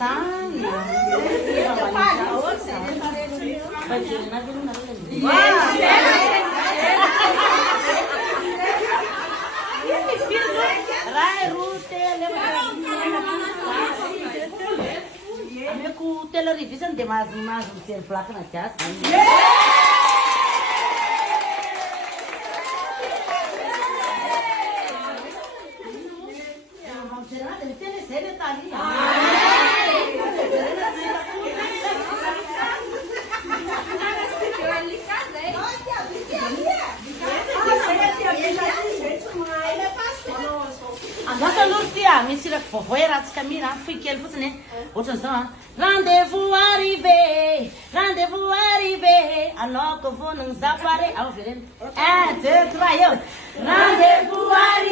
Cu televizion de mais se placă na casa. Vamos tirar ele tem série tá ali. Agora Lucia, me tira fofoeira, se camina, fui que ele fosse né. Outra só. Rendez-vous arrivé, alors que vous nous apparez. Ah, 1, 2, 3, yo. Rendez-vous arrivé.